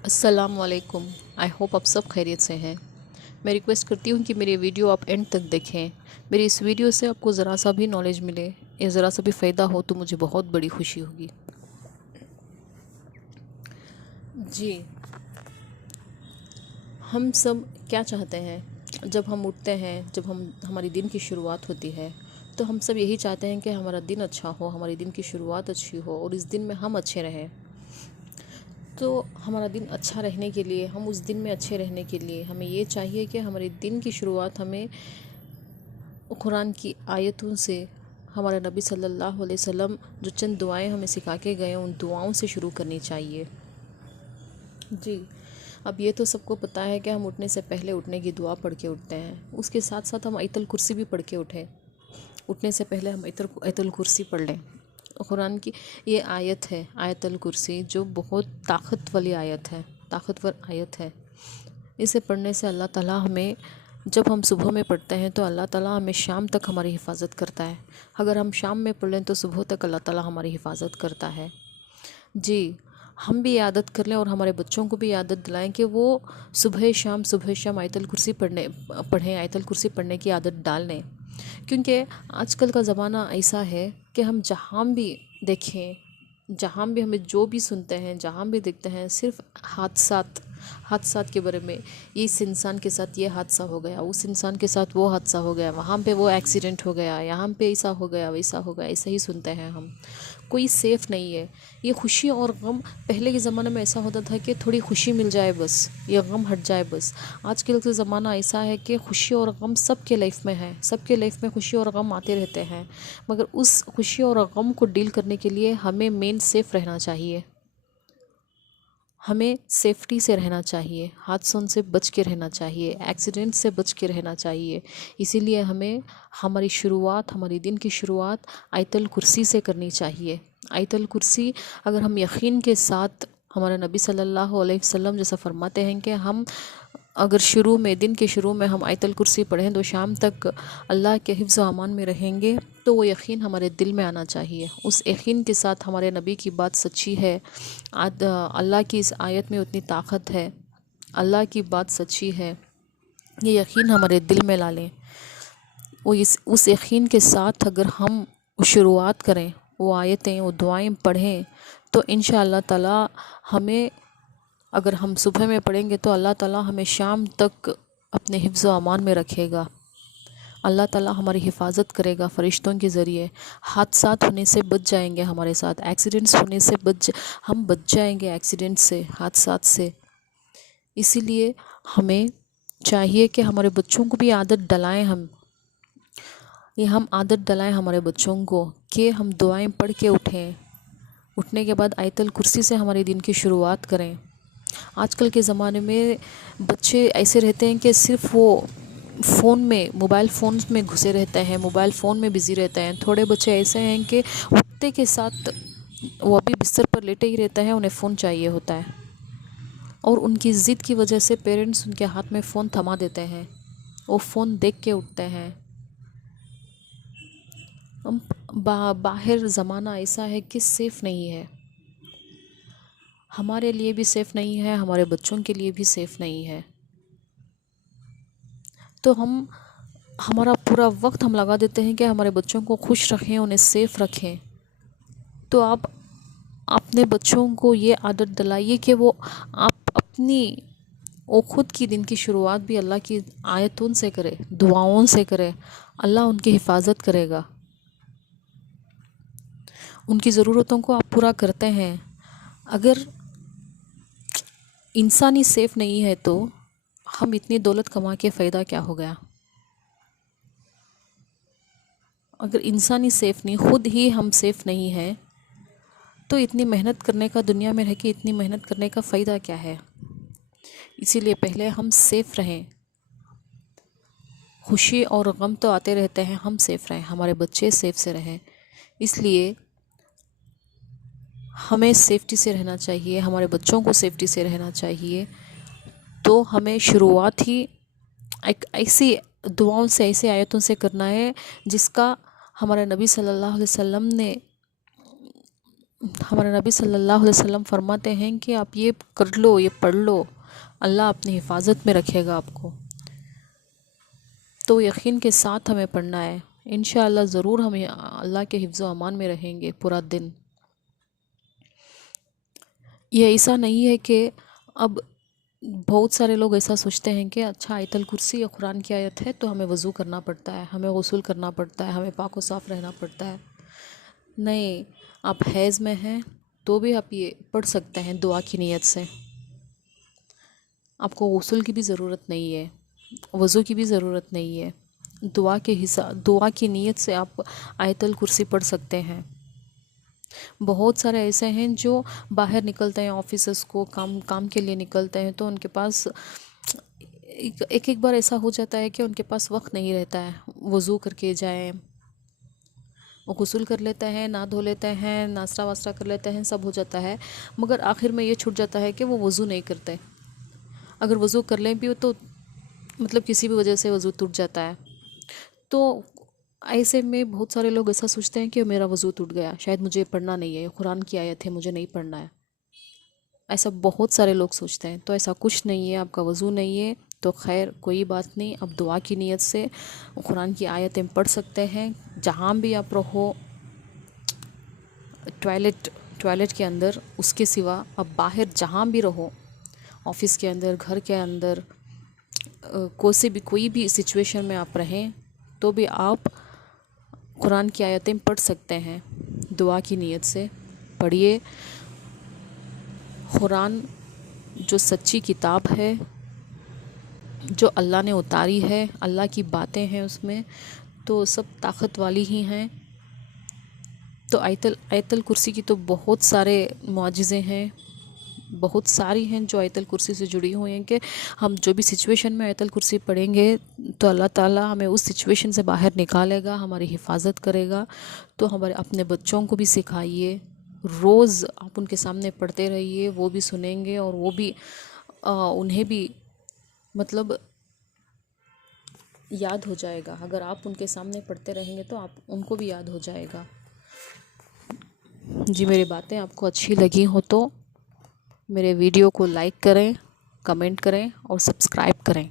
अस्सलाम वालेकुम। I hope आप सब खैरियत से हैं। मैं रिक्वेस्ट करती हूँ कि मेरी वीडियो आप एंड तक देखें। मेरी इस वीडियो से आपको ज़रा सा भी नॉलेज मिले या ज़रा सा भी फ़ायदा हो तो मुझे बहुत बड़ी खुशी होगी। जी, हम सब क्या चाहते हैं जब हम उठते हैं, जब हमारी दिन की शुरुआत होती है तो हम सब यही चाहते हैं कि हमारा दिन अच्छा हो, हमारी दिन की शुरुआत अच्छी हो और इस दिन में हम अच्छे रहें। तो हमारा दिन अच्छा रहने के लिए, हम उस दिन में अच्छे रहने के लिए हमें ये चाहिए कि हमारे दिन की शुरुआत हमें कुरान की आयतों से, हमारे नबी सल्लल्लाहु अलैहि वसल्लम जो चंद दुआएं हमें सिखा के गए उन दुआओं से शुरू करनी चाहिए। जी, अब ये तो सबको पता है कि हम उठने से पहले उठने की दुआ पढ़ के उठते हैं। उसके साथ साथ हम आयतुल कुर्सी भी पढ़ के उठें। उठने से पहले हम आयतुल कुर्सी पढ़ लें। कुरान की ये आयत है, आयतुल कुर्सी, जो बहुत ताकत वाली आयत है, ताकतवर आयत है। इसे पढ़ने से अल्लाह ताला हमें, जब हम सुबह में पढ़ते हैं तो अल्लाह ताला हमें शाम तक हमारी हिफाजत करता है। अगर हम शाम में पढ़ लें तो सुबह तक अल्लाह ताला हमारी हिफाजत करता है। जी, हम भी ये आदत कर लें और हमारे बच्चों को भी ये आदत दिलाएं कि वो सुबह शाम आयतुल कुर्सी पढ़ें, आयतुल कुर्सी पढ़ने की आदत डाल लें। क्योंकि आजकल का ज़माना ऐसा है कि हम जहाँ भी देखें, जहाँ भी हमें जो भी सुनते हैं, जहाँ भी देखते हैं, सिर्फ हादसात के बारे में। इस इंसान के साथ ये हादसा हो गया, उस इंसान के साथ वो हादसा हो गया, वहाँ पे वो एक्सीडेंट हो गया, यहाँ पे ऐसा हो गया, वैसा हो गया, ऐसा ही सुनते हैं हम। कोई सेफ़ नहीं है। ये खुशी और गम, पहले के ज़माने में ऐसा होता था कि थोड़ी खुशी मिल जाए बस, ये गम हट जाए बस। आजकल का ज़माना ऐसा है कि खुशी और गम सबके लाइफ में है, सबके लाइफ में खुशी और गम आते रहते हैं। मगर उस खुशी और गम को डील करने के लिए हमें मेन सेफ़ रहना चाहिए, हमें सेफ्टी से रहना चाहिए, हादसों से बच के रहना चाहिए, एक्सीडेंट से बच के रहना चाहिए। इसीलिए हमें हमारी दिन की शुरुआत आयतुल कुर्सी से करनी चाहिए। आयतुल कुर्सी, अगर हम यकीन के साथ, हमारे नबी सल्लल्लाहु अलैहि वसल्लम जैसा फरमाते हैं कि हम अगर दिन के शुरू में हम आयतुल कुर्सी पढ़ें तो शाम तक अल्लाह के हिफ्ज़ व अमान में रहेंगे। तो वो यकीन हमारे दिल में आना चाहिए। उस यकीन के साथ हमारे नबी की बात सच्ची है, अल्लाह की इस आयत में उतनी ताकत है, अल्लाह की बात सच्ची है, ये यकीन हमारे दिल में ला लें। उस यकीन के साथ अगर हम शुरुआत करें, वो आयतें, वो दुआएं पढ़ें, तो इंशाअल्लाह ताला हमें, अगर हम सुबह में पढ़ेंगे तो अल्लाह ताला हमें शाम तक अपने हिफ्ज़ व अमान में रखेगा। अल्लाह ताला हमारी हिफाजत करेगा फ़रिश्तों के ज़रिए। हादसात होने से बच जाएंगे, हमारे साथ एक्सीडेंट्स होने से हम बच जाएंगे, एक्सीडेंट से, हादसात से। इसीलिए हमें चाहिए कि हमारे बच्चों को भी आदत डलाएं, हम आदत डलाएं हमारे बच्चों को कि हम दुआएं पढ़ के उठें। उठने के बाद आयतुल कुर्सी से हमारे दिन की शुरुआत करें। आजकल के ज़माने में बच्चे ऐसे रहते हैं कि सिर्फ वो मोबाइल फ़ोन में घुसे रहते हैं, मोबाइल फ़ोन में बिज़ी रहते हैं। थोड़े बच्चे ऐसे हैं कि उठते के साथ वो अभी बिस्तर पर लेटे ही रहता है, उन्हें फ़ोन चाहिए होता है, और उनकी ज़िद की वजह से पेरेंट्स उनके हाथ में फ़ोन थमा देते हैं, वो फ़ोन देख के उठते हैं। बाहर ज़माना ऐसा है कि सेफ़ नहीं है, हमारे लिए भी सेफ़ नहीं है, हमारे बच्चों के लिए भी सेफ़ नहीं है। तो हमारा पूरा वक्त हम लगा देते हैं कि हमारे बच्चों को खुश रखें, उन्हें सेफ़ रखें। तो आप अपने बच्चों को ये आदत दिलाइए कि वो खुद की दिन की शुरुआत भी अल्लाह की आयतों से करे, दुआओं से करे। अल्लाह उनकी हिफाजत करेगा। उनकी ज़रूरतों को आप पूरा करते हैं। अगर इंसान ही सेफ़ नहीं है तो हम इतनी दौलत कमा के फ़ायदा क्या हो गया। अगर इंसान ही सेफ़ नहीं, खुद ही हम सेफ़ नहीं हैं, तो इतनी मेहनत करने का, दुनिया में रह के इतनी मेहनत करने का फ़ायदा क्या है। इसीलिए पहले हम सेफ़ रहें। खुशी और गम तो आते रहते हैं, हम सेफ़ रहें, हमारे बच्चे सेफ़ से रहें। इसलिए हमें सेफ्टी से रहना चाहिए, हमारे बच्चों को सेफ्टी से रहना चाहिए। तो हमें शुरुआत ही एक ऐसी दुआओं से, ऐसी आयतों से करना है जिसका हमारे नबी सल्लल्लाहु अलैहि वसल्लम ने ہمارے نبی صلی اللہ علیہ وسلم فرماتے ہیں کہ آپ یہ کر لو، یہ پڑھ لو، اللہ اپنی حفاظت میں رکھے گا آپ کو۔ تو یقین کے ساتھ ہمیں پڑھنا ہے، انشاءاللہ ضرور ہم اللہ کے حفظ و امان میں رہیں گے پورا دن۔ یہ ایسا نہیں ہے کہ اب بہت سارے لوگ ایسا سوچتے ہیں کہ اچھا آیت الکرسی یا قرآن کی آیت ہے تو ہمیں وضو کرنا پڑتا ہے، ہمیں غسل کرنا پڑتا ہے، ہمیں پاک و صاف رہنا پڑتا ہے۔ نہیں، آپ حیض میں ہیں تو بھی آپ یہ پڑھ سکتے ہیں دعا کی نیت سے۔ آپ کو غسل کی بھی ضرورت نہیں ہے، وضو کی بھی ضرورت نہیں ہے، دعا کی نیت سے آپ آیت الکرسی پڑھ سکتے ہیں۔ بہت سارے ایسے ہیں جو باہر نکلتے ہیں آفیسز کو کام کے لیے نکلتے ہیں، تو ان کے پاس ایک بار ایسا ہو جاتا ہے کہ ان کے پاس وقت نہیں رہتا ہے وضو کر کے جائیں، وہ غسل کر لیتے ہیں، نہا دھو لیتے ہیں، ناشتہ واشتہ کر لیتے ہیں، سب ہو جاتا ہے، مگر آخر میں یہ چھوٹ جاتا ہے کہ وہ وضو نہیں کرتے۔ اگر وضو کر لیں بھی تو مطلب کسی بھی وجہ سے وضو ٹوٹ جاتا ہے، تو ایسے میں بہت سارے لوگ ایسا سوچتے ہیں کہ میرا وضو ٹوٹ گیا، شاید مجھے پڑھنا نہیں ہے، قرآن کی آیت ہے مجھے نہیں پڑھنا ہے، ایسا بہت سارے لوگ سوچتے ہیں۔ تو ایسا کچھ نہیں ہے، آپ کا وضو نہیں ہے تو خیر کوئی بات نہیں، آپ دعا کی نیت سے قرآن کی آیتیں پڑھ سکتے ہیں۔ جہاں بھی آپ رہو، ٹوائلٹ کے اندر، اس کے سوا آپ باہر جہاں بھی رہو، آفس کے اندر، گھر کے اندر، کوئی بھی سچویشن میں آپ رہیں تو بھی آپ قرآن کی آیتیں پڑھ سکتے ہیں دعا کی نیت سے۔ پڑھیے، قرآن جو سچی کتاب ہے، جو اللہ نے اتاری ہے، اللہ کی باتیں ہیں اس میں، تو سب طاقت والی ہی ہیں۔ تو آیت الکرسی کی تو بہت سارے معجزے ہیں، بہت ساری ہیں جو آیت الکرسی سے جڑی ہوئی ہیں، کہ ہم جو بھی سچویشن میں آیت الکرسی پڑھیں گے تو اللہ تعالیٰ ہمیں اس سچویشن سے باہر نکالے گا، ہماری حفاظت کرے گا۔ تو ہمارے اپنے بچوں کو بھی سکھائیے، روز آپ ان کے سامنے پڑھتے رہیے، وہ بھی سنیں گے اور وہ بھی انہیں بھی مطلب یاد ہو جائے گا۔ اگر آپ ان کے سامنے پڑھتے رہیں گے تو آپ ان کو بھی یاد ہو جائے گا۔ جی، میری باتیں آپ کو اچھی لگی ہو تو میرے ویڈیو کو لائک کریں، کمنٹ کریں اور سبسکرائب کریں۔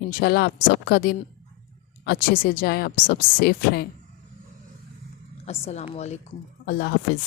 انشاءاللہ آپ سب کا دن اچھے سے جائیں، آپ سب سیف رہیں۔ السلام علیکم، اللہ حافظ۔